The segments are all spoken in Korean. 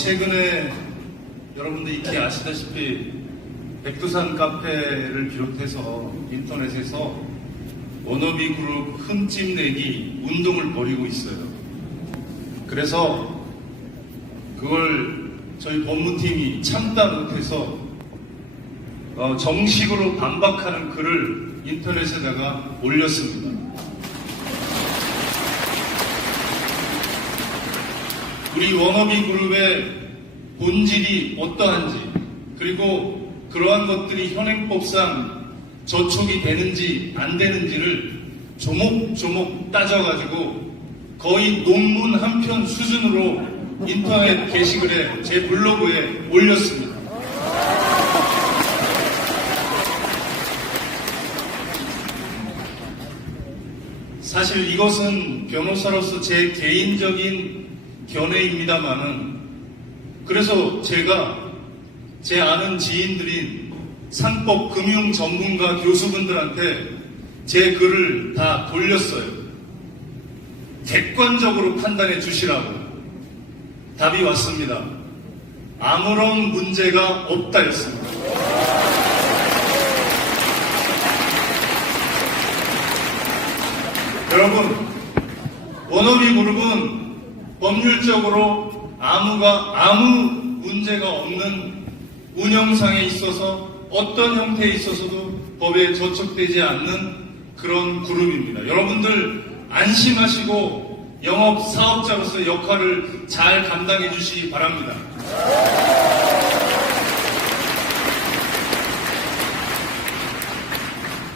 최근에 여러분들 익히 아시다시피 백두산 카페를 비롯해서 인터넷에서 워너비 그룹 흠집 내기 운동을 벌이고 있어요. 그래서 그걸 저희 법무팀이 참다 못해서 정식으로 반박하는 글을 인터넷에다가 올렸습니다. 우리 워너비 그룹의 본질이 어떠한지, 그리고 그러한 것들이 현행법상 저촉이 되는지 안 되는지를 조목조목 따져가지고 거의 논문 한 편 수준으로 인터넷 게시글에 제 블로그에 올렸습니다. 사실 이것은 변호사로서 제 개인적인 견해입니다만은, 그래서 제가 제 아는 지인들인 상법 금융 전문가 교수분들한테 제 글을 다 돌렸어요. 객관적으로 판단해 주시라고. 답이 왔습니다. 아무런 문제가 없다였습니다. 여러분, 워너비 그룹은 법률적으로 아무 문제가 없는 운영상에 있어서 어떤 형태에 있어서도 법에 저촉되지 않는 그런 그룹입니다. 여러분들 안심하시고 영업 사업자로서 역할을 잘 감당해 주시기 바랍니다.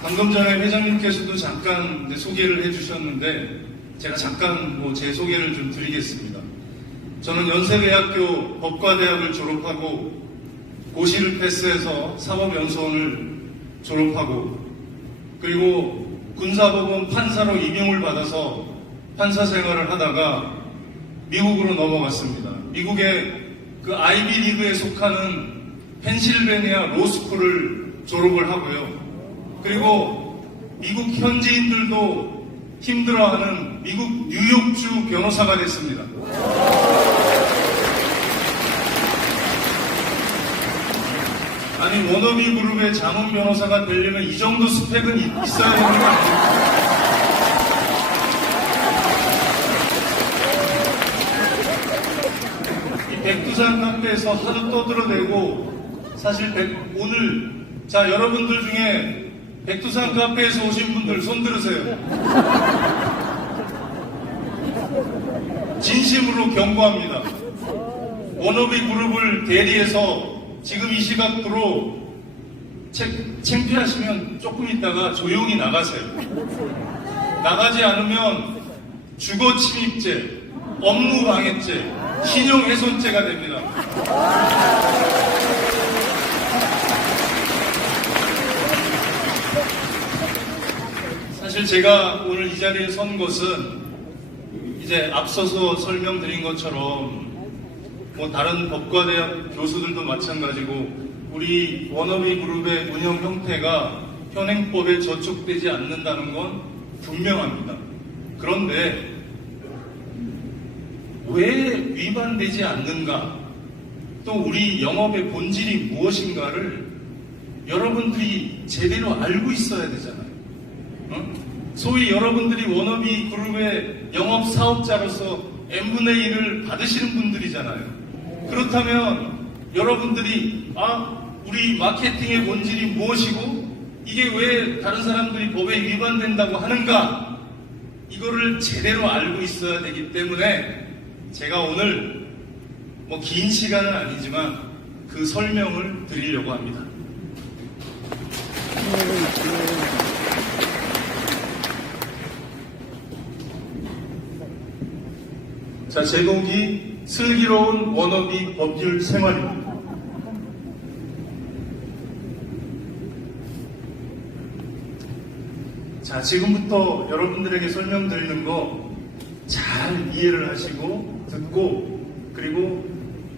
방금 전에 회장님께서도 잠깐 소개를 해주셨는데 제가 잠깐 제 소개를 좀 드리겠습니다. 저는 연세대학교 법과대학을 졸업하고 고시를 패스해서 사법연수원을 졸업하고, 그리고 군사법원 판사로 임용을 받아서 판사 생활을 하다가 미국으로 넘어갔습니다. 미국의 그 아이비리그에 속하는 펜실베니아 로스쿨을 졸업을 하고요. 그리고 미국 현지인들도 힘들어하는 미국 뉴욕주 변호사가 됐습니다. 아니, 워너비 그룹의 자문 변호사가 되려면 이 정도 스펙은 있어야 되는 거 아닙니까? 이 백두산 카페에서 하도 떠들어대고, 사실 오늘 여러분들 중에 백두산 카페에서 오신 분들 손 들으세요. 진심으로 경고합니다. 워너비 그룹을 대리해서 지금 이 시각으로 창피하시면 조금 있다가 조용히 나가세요. 나가지 않으면 주거 침입죄, 업무 방해죄, 신용훼손죄가 됩니다. 사실 제가 오늘 이 자리에 선 것은 이제 앞서서 설명드린 것처럼 다른 법과대학 교수들도 마찬가지고 우리 워너비 그룹의 운영 형태가 현행법에 저촉되지 않는다는 건 분명합니다. 그런데 왜 위반되지 않는가, 또 우리 영업의 본질이 무엇인가를 여러분들이 제대로 알고 있어야 되잖아요. 소위 여러분들이 워너비 그룹의 영업 사업자로서 n분의 1을 받으시는 분들이잖아요. 그렇다면 여러분들이 우리 마케팅의 본질이 무엇이고 이게 왜 다른 사람들이 법에 위반된다고 하는가, 이거를 제대로 알고 있어야 되기 때문에 제가 오늘 긴 시간은 아니지만 그 설명을 드리려고 합니다. 제목이 슬기로운 워너비 법률 생활입니다. 지금부터 여러분들에게 설명드리는 거 잘 이해를 하시고 듣고, 그리고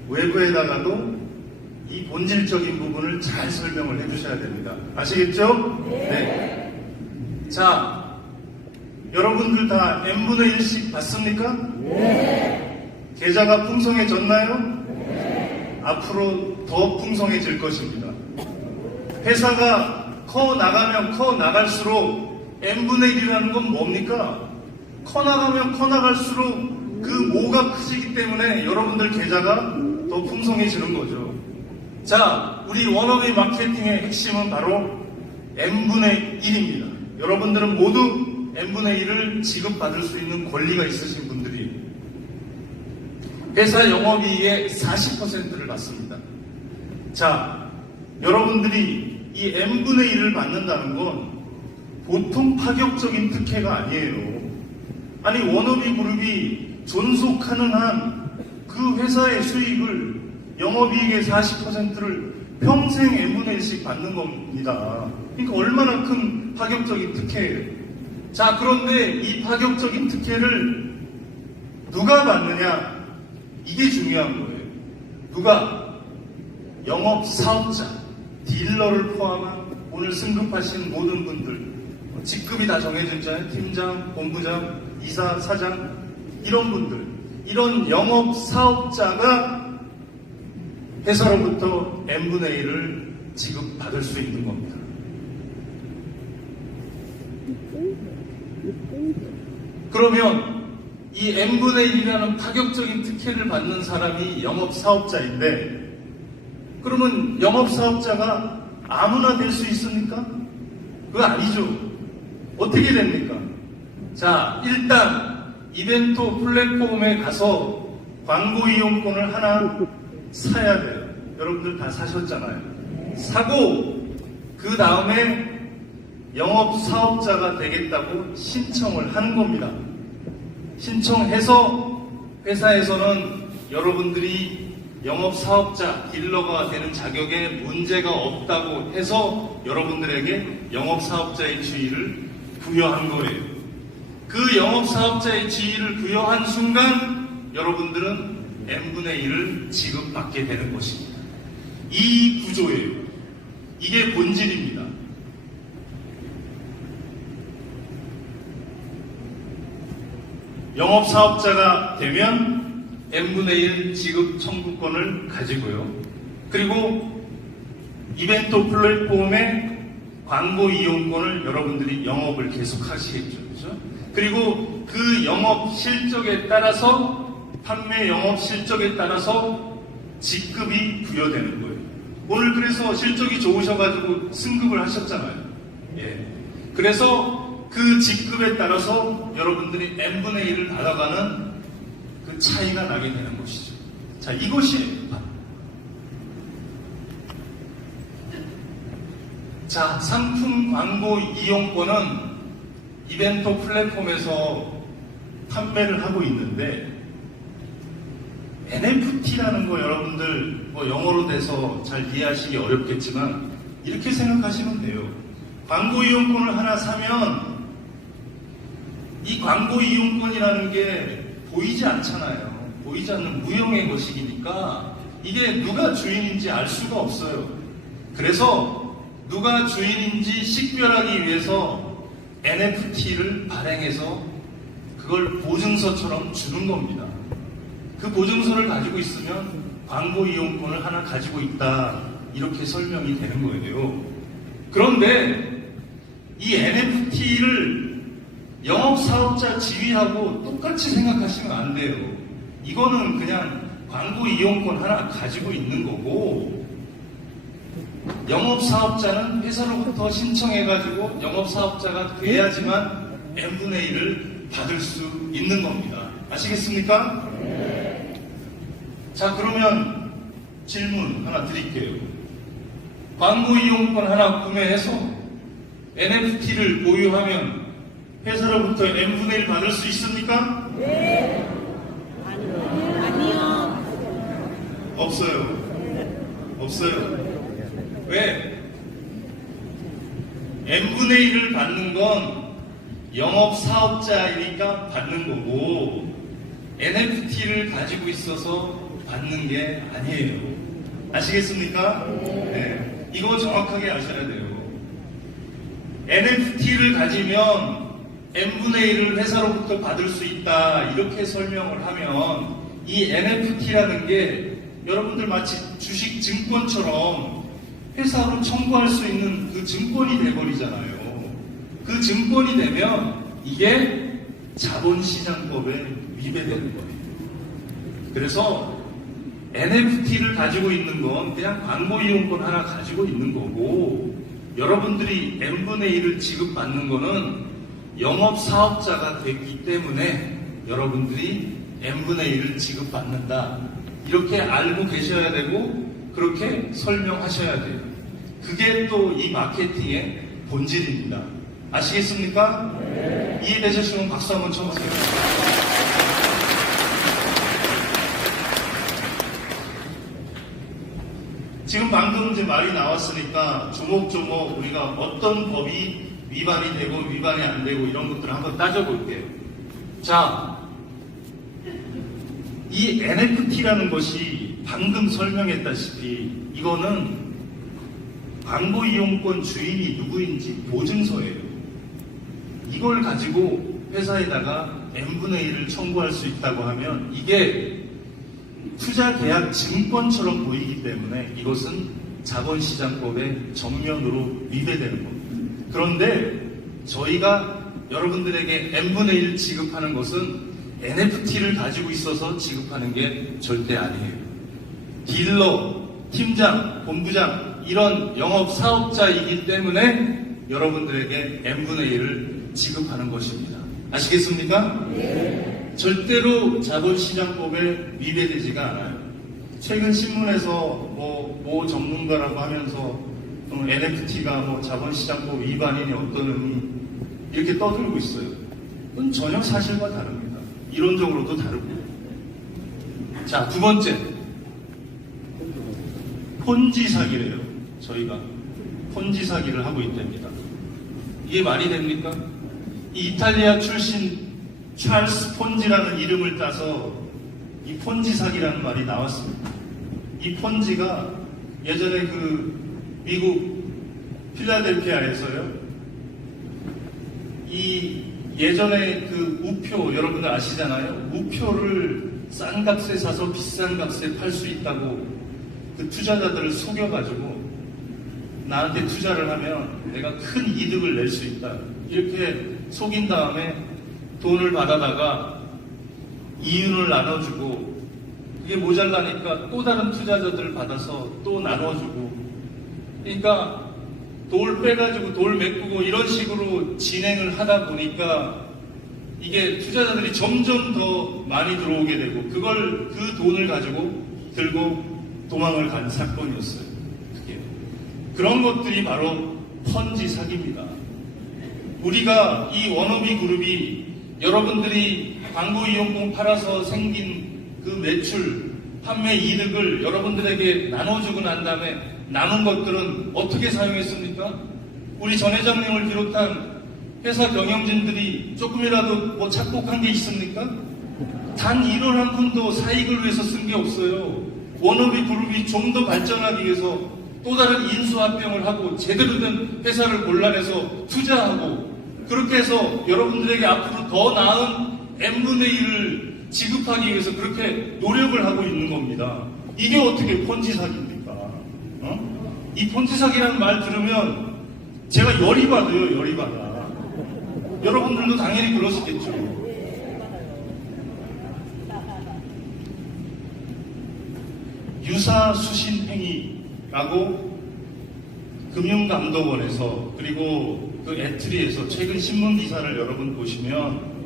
외부에다가도 이 본질적인 부분을 잘 설명을 해주셔야 됩니다. 아시겠죠? 네. 여러분들 다 n분의 1씩 받습니까? 네. 계좌가 풍성해졌나요? 네. 앞으로 더 풍성해질 것입니다. 회사가 커 나가면 커 나갈수록 n분의 1이라는 건 뭡니까? 커 나가면 커 나갈수록 그 모가 크시기 때문에 여러분들 계좌가 더 풍성해지는 거죠. 자, 우리 워너비 마케팅의 핵심은 바로 n분의 1입니다. 여러분들은 모두 n분의 1을 지급받을 수 있는 권리가 있으신 분들이 회사 영업이익의 40%를 받습니다. 자, 여러분들이 이 n분의 1을 받는다는 건 보통 파격적인 특혜가 아니에요. 아니, 워너비 그룹이 존속하는 한 그 회사의 수익을 영업이익의 40%를 평생 n분의 1씩 받는 겁니다. 그러니까 얼마나 큰 파격적인 특혜예요. 자, 그런데 이 파격적인 특혜를 누가 받느냐? 이게 중요한 거예요. 누가? 영업사업자, 딜러를 포함한 오늘 승급하신 모든 분들, 직급이 다 정해져 있잖아요. 팀장, 본부장, 이사, 사장, 이런 분들, 이런 영업사업자가 회사로부터 n분의 1을 지급받을 수 있는 겁니다. 그러면 이 n분의 1이라는 파격적인 특혜를 받는 사람이 영업사업자인데, 그러면 영업사업자가 아무나 될 수 있습니까? 그거 아니죠. 어떻게 됩니까? 자, 일단 이벤토 플랫폼에 가서 광고 이용권을 하나 사야 돼요. 여러분들 다 사셨잖아요. 사고 그 다음에 영업사업자가 되겠다고 신청을 하는 겁니다. 신청해서 회사에서는 여러분들이 영업사업자, 딜러가 되는 자격에 문제가 없다고 해서 여러분들에게 영업사업자의 지위를 부여한 거예요. 그 영업사업자의 지위를 부여한 순간 여러분들은 n분의 1을 지급받게 되는 것입니다. 이 구조예요. 이게 본질입니다. 영업사업자가 되면 n분의 1 지급 청구권을 가지고요. 그리고 이벤트 플랫폼의 광고 이용권을 여러분들이 영업을 계속 하시겠죠. 그렇죠? 그리고 그 영업 실적에 따라서, 판매 영업 실적에 따라서 직급이 부여되는 거예요. 오늘 그래서 실적이 좋으셔가지고 승급을 하셨잖아요. 예. 그래서 그 직급에 따라서 여러분들이 n분의 1을 받아가는 그 차이가 나게 되는 것이죠. 자, 이것이 자, 상품 광고 이용권은 이벤트 플랫폼에서 판매를 하고 있는데, NFT라는 거 여러분들 뭐 영어로 돼서 잘 이해하시기 어렵겠지만 이렇게 생각하시면 돼요. 광고 이용권을 하나 사면 이 광고 이용권이라는 게 보이지 않잖아요. 보이지 않는 무형의 것이니까 이게 누가 주인인지 알 수가 없어요. 그래서 누가 주인인지 식별하기 위해서 NFT를 발행해서 그걸 보증서처럼 주는 겁니다. 그 보증서를 가지고 있으면 광고 이용권을 하나 가지고 있다, 이렇게 설명이 되는 거예요. 그런데 이 NFT를 영업사업자 지위하고 똑같이 생각하시면 안 돼요. 이거는 그냥 광고 이용권 하나 가지고 있는 거고, 영업사업자는 회사로부터 신청해가지고 영업사업자가 돼야지만 n분의 1을 받을 수 있는 겁니다. 아시겠습니까? 네. 자, 그러면 질문 하나 드릴게요. 광고 이용권 하나 구매해서 NFT를 보유하면 회사로부터 n분의 1 받을 수 있습니까? 네. 아니요. 없어요. 없어요. 왜? n분의 1을 받는 건 영업사업자이니까 받는 거고, NFT를 가지고 있어서 받는 게 아니에요. 아시겠습니까? 네. 이거 정확하게 아셔야 돼요. NFT를 가지면 n분의 1을 회사로부터 받을 수 있다, 이렇게 설명을 하면 이 NFT라는 게 여러분들 마치 주식 증권처럼 회사로 청구할 수 있는 그 증권이 돼버리잖아요. 그 증권이 되면 이게 자본시장법에 위배되는 거예요. 그래서 NFT를 가지고 있는 건 그냥 광고이용권 하나 가지고 있는 거고, 여러분들이 n분의 1을 지급받는 거는 영업사업자가 됐기 때문에 여러분들이 n분의 1을 지급받는다. 이렇게 알고 계셔야 되고 그렇게 설명하셔야 돼요. 그게 또 이 마케팅의 본질입니다. 아시겠습니까? 네. 이해되셨으면 박수 한번 쳐보세요. 지금 방금 이제 말이 나왔으니까 조목조목 우리가 어떤 법이 위반이 되고 위반이 안 되고 이런 것들을 한번 따져볼게요. 자, 이 NFT라는 것이 방금 설명했다시피 이거는 광고 이용권 주인이 누구인지 보증서예요. 이걸 가지고 회사에다가 n분의 1을 청구할 수 있다고 하면 이게 투자계약 증권처럼 보이기 때문에 이것은 자본시장법의 정면으로 위배되는 겁니다. 그런데 저희가 여러분들에게 n분의 1 지급하는 것은 NFT를 가지고 있어서 지급하는 게 절대 아니에요. 딜러, 팀장, 본부장 이런 영업사업자이기 때문에 여러분들에게 n분의 1을 지급하는 것입니다. 아시겠습니까? 네. 절대로 자본시장법에 위배되지가 않아요. 최근 신문에서 뭐 전문가라고 하면서 NFT가 뭐 자본시장법 위반이니 어떤 의미 이렇게 떠들고 있어요. 그건 전혀 사실과 다릅니다. 이론적으로도 다르고. 자, 두 번째. 폰지 사기래요. 저희가 폰지 사기를 하고 있답니다. 이게 말이 됩니까? 이 이탈리아 출신 찰스 폰지라는 이름을 따서 이 폰지 사기라는 말이 나왔습니다. 이 폰지가 예전에 그 미국 필라델피아에서요. 이 예전에 그 우표 여러분들 아시잖아요. 우표를 싼 값에 사서 비싼 값에 팔 수 있다고 그 투자자들을 속여가지고 나한테 투자를 하면 내가 큰 이득을 낼 수 있다. 이렇게 속인 다음에 돈을 받아다가 이윤을 나눠주고 그게 모자라니까 또 다른 투자자들을 받아서 또 나눠주고 그러니까 돌 빼가지고 돌 메꾸고 이런 식으로 진행을 하다 보니까 이게 투자자들이 점점 더 많이 들어오게 되고 그 돈을 가지고 들고 도망을 간 사건이었어요. 그게. 그런 것들이 바로 펀지 사기입니다. 우리가 이 워너비 그룹이 여러분들이 광고 이용권 팔아서 생긴 그 매출, 판매 이득을 여러분들에게 나눠주고 난 다음에 남은 것들은 어떻게 사용했습니까? 우리 전 회장님을 비롯한 회사 경영진들이 조금이라도 뭐 착복한 게 있습니까? 단 1원 한 푼도 사익을 위해서 쓴 게 없어요. 워너비 그룹이 좀 더 발전하기 위해서 또 다른 인수합병을 하고 제대로 된 회사를 골라내서 투자하고 그렇게 해서 여러분들에게 앞으로 더 나은 n분의 1을 지급하기 위해서 그렇게 노력을 하고 있는 겁니다. 이게 어떻게 폰지 사기입니까? 이 폰지 사기라는 말 들으면 제가 열이 받아요. 열이 받아. 여러분들도 당연히 그러시겠죠. 유사수신행위라고 금융감독원에서 그리고 그 애트리에서 최근 신문 기사를 여러분 보시면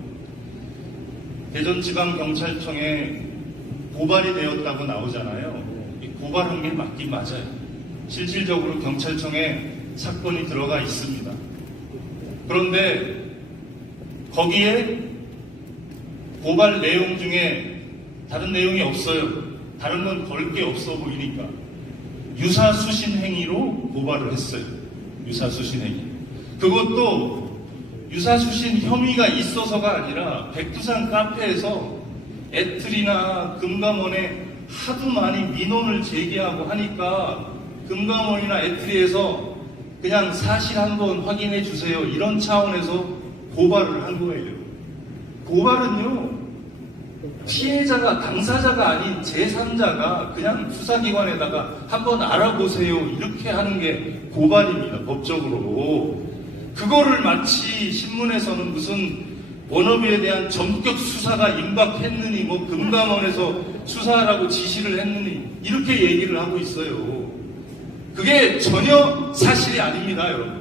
대전지방경찰청에 고발이 되었다고 나오잖아요. 이 고발한 게 맞긴 맞아요. 실질적으로 경찰청에 사건이 들어가 있습니다. 그런데 거기에 고발 내용 중에 다른 내용이 없어요. 다른 건 걸 게 없어 보이니까 유사수신 행위로 고발을 했어요. 유사수신 행위. 그것도 유사수신 혐의가 있어서가 아니라 백두산 카페에서 애틀이나 금감원에 하도 많이 민원을 제기하고 하니까 금감원이나 애틀리에서 그냥 사실 한번 확인해 주세요. 이런 차원에서 고발을 한 거예요. 고발은요, 피해자가, 당사자가 아닌 제3자가 그냥 수사기관에다가 한번 알아보세요 이렇게 하는 게 고발입니다, 법적으로. 그거를 마치 신문에서는 무슨 워너비에 대한 전격 수사가 임박했느니 뭐 금감원에서 수사하라고 지시를 했느니 이렇게 얘기를 하고 있어요. 그게 전혀 사실이 아닙니다, 여러분.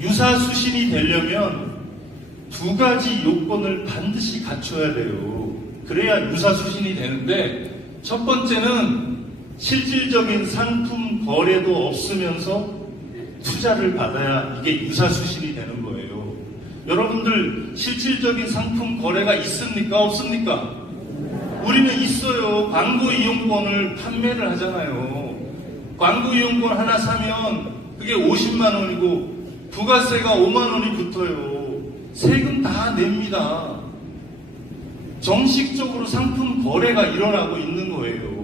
유사수신이 되려면 두 가지 요건을 반드시 갖춰야 돼요. 그래야 유사수신이 되는데, 첫 번째는 실질적인 상품 거래도 없으면서 투자를 받아야 이게 유사수신이 되는 거예요. 여러분들 실질적인 상품 거래가 있습니까? 없습니까? 우리는 있어요. 광고 이용권을 판매를 하잖아요. 광고 이용권 하나 사면 그게 50만 원이고 부가세가 5만 원이 붙어요. 세금 다 냅니다. 정식적으로 상품 거래가 일어나고 있는 거예요.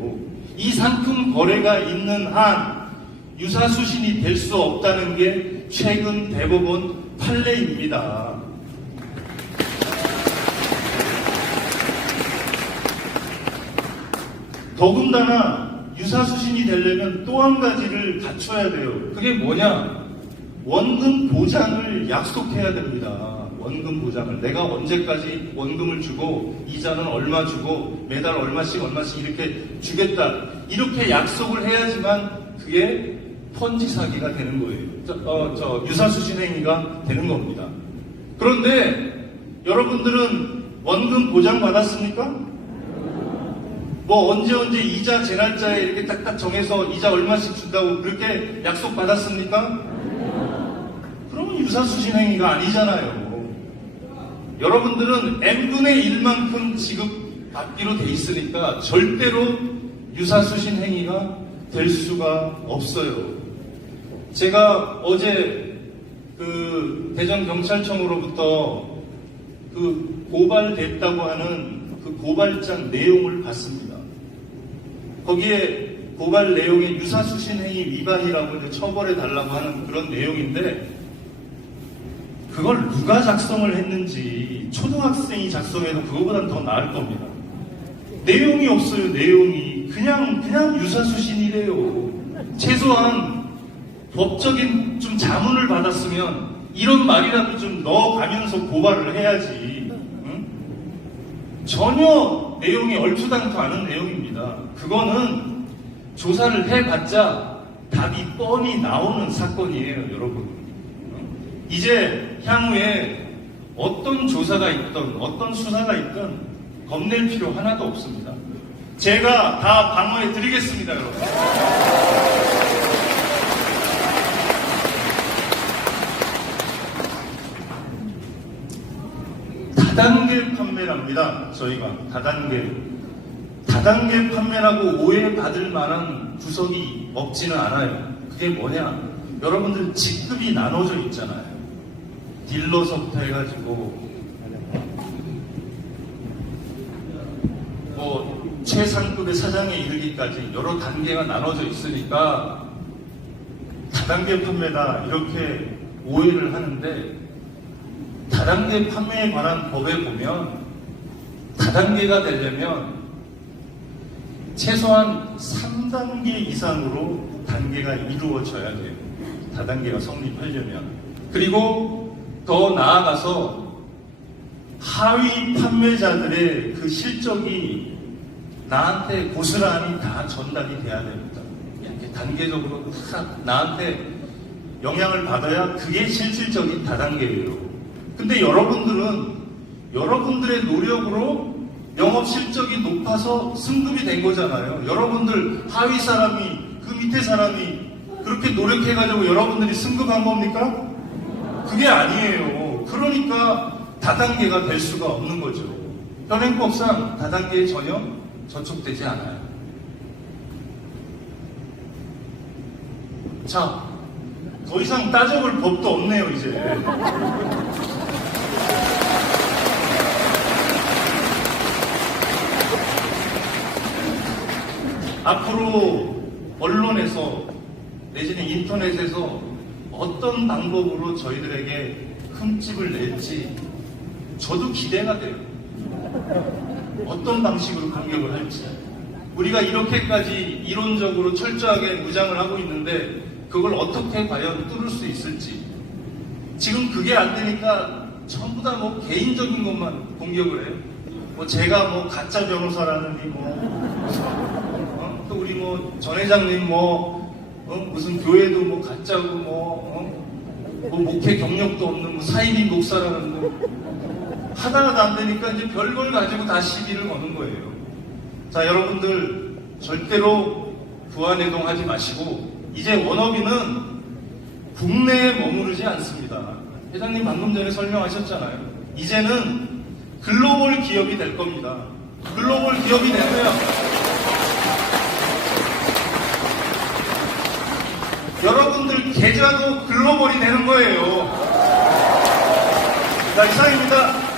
이 상품 거래가 있는 한 유사수신이 될 수 없다는 게 최근 대법원 판례입니다. 더군다나 유사수신이 되려면 또 한 가지를 갖춰야 돼요. 그게 뭐냐? 원금 보장을 약속해야 됩니다. 원금 보장을. 내가 언제까지 원금을 주고 이자는 얼마 주고 매달 얼마씩 이렇게 주겠다. 이렇게 약속을 해야지만 그게 펀지 사기가 되는 거예요. 유사수신 행위가 되는 겁니다. 그런데 여러분들은 원금 보장 받았습니까? 뭐 언제 이자 제 날짜에 이렇게 딱딱 정해서 이자 얼마씩 준다고 그렇게 약속 받았습니까? 그러면 유사수신 행위가 아니잖아요. 여러분들은 n분의 1만큼 지급받기로 돼 있으니까 절대로 유사수신 행위가 될 수가 없어요. 제가 어제 그 대전경찰청으로부터 그 고발됐다고 하는 그 고발장 내용을 봤습니다. 거기에 고발 내용에 유사수신 행위 위반이라고 이제 처벌해 달라고 하는 그런 내용인데, 그걸 누가 작성을 했는지 초등학생이 작성해도 그거보단 더 나을 겁니다. 내용이 없어요. 내용이 그냥 유사수신이래요. 최소한 법적인 좀 자문을 받았으면 이런 말이라도 좀 넣어가면서 고발을 해야지. 응? 전혀 내용이 얼토당토 않은 내용입니다. 그거는 조사를 해봤자 답이 뻔히 나오는 사건이에요, 여러분. 이제 향후에 어떤 조사가 있든 어떤 수사가 있든 겁낼 필요 하나도 없습니다. 제가 다 방어해 드리겠습니다, 여러분. 다단계 판매랍니다. 저희가 다단계 판매라고 오해받을 만한 구석이 없지는 않아요. 그게 뭐냐? 여러분들 직급이 나눠져 있잖아요. 딜러서부터 해가지고 뭐 최상급의 사장에 이르기까지 여러 단계가 나눠져 있으니까 다단계 판매다 이렇게 오해를 하는데, 다단계 판매에 관한 법에 보면 다단계가 되려면 최소한 3단계 이상으로 단계가 이루어져야 돼요. 다단계가 성립하려면. 그리고 더 나아가서 하위 판매자들의 그 실적이 나한테 고스란히 다 전달이 돼야 됩니다. 이렇게 단계적으로 나한테 영향을 받아야 그게 실질적인 다단계예요. 근데 여러분들은 여러분들의 노력으로 영업 실적이 높아서 승급이 된 거잖아요. 여러분들 하위 사람이, 그 밑에 사람이 그렇게 노력해가지고 여러분들이 승급한 겁니까? 그게 아니에요. 그러니까 다단계가 될 수가 없는 거죠. 현행법상 다단계에 전혀 저촉되지 않아요. 자, 더 이상 따져볼 법도 없네요, 이제. 앞으로 언론에서 내지는 인터넷에서 어떤 방법으로 저희들에게 흠집을 낼지 저도 기대가 돼요. 어떤 방식으로 공격을 할지. 우리가 이렇게까지 이론적으로 철저하게 무장을 하고 있는데 그걸 어떻게 과연 뚫을 수 있을지. 지금 그게 안 되니까 전부 다 뭐 개인적인 것만 공격을 해요. 뭐 제가 뭐 가짜 변호사라느니 또 우리 뭐 전 회장님 무슨 교회도 뭐 가짜고 뭐 목회 경력도 없는 뭐 사이비 목사라는 하다가 안 되니까 이제 별걸 가지고 다 시비를 거는 거예요. 자, 여러분들 절대로 부안해동하지 마시고 이제 워너비는 국내에 머무르지 않습니다. 회장님 방금 전에 설명하셨잖아요. 이제는 글로벌 기업이 될 겁니다. 글로벌 기업이 되면 여러분들 계좌도 글로벌이 되는 거예요. 자, 이상입니다.